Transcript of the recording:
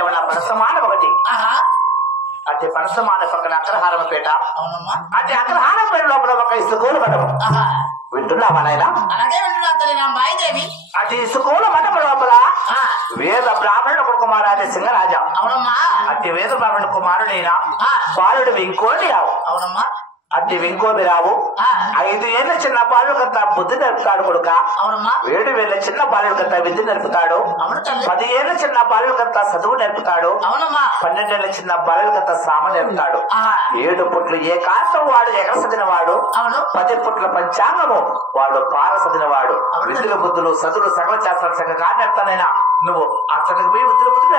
ఏమన్నా పరసమాన ఒకటి అతి పరసమాన పక్కన అగ్రహారమపేట అతి అగ్రహారపేట లోపల ఒక ఇసుకూలు మఠం వింటున్నావా నాయన? అలాగే వింటున్నా తల్లి నా మాయిదేవి. అతి ఇసుకూల మఠం లోపల వేద బ్రాహ్మణుడు ఒక కుమారాజు సింగరాజా. అవునమ్మా. అతి వేద బ్రాహ్మణుడు కుమారుడైనా బాలుడు వెంకోటి రావు. అవునమ్మా. అతి వెంకోటి రావు 5 ఏళ్ల చిన్న బాలుడికంతా బుద్ధి నేర్పుతాడు కొడుక. అవునమ్మా. 7 ఏళ్ల చిన్న బాలుడికంతా విద్య నేర్పుతాడు. 10 ఏళ్ల చిన్న బాలుడికంతా చదువు నేర్పుతాడు. అవునమ్మా. 12 ఏళ్ల చిన్న బాలుడికంతా సామ నేర్పుతాడు. 7 పుట్లు ఏకాంతం వాడు ఎగరసదిన వాడు. 10 పుట్ల పంచాంగము వాడు పారసదిన వాడు. విద్యుల బుద్ధులు చదువులు సకల శాస్త్రాలు చక్కగా నేర్పుతానైనా నువ్వు అక్కడికి పోయి విద్యుల బుద్ధులు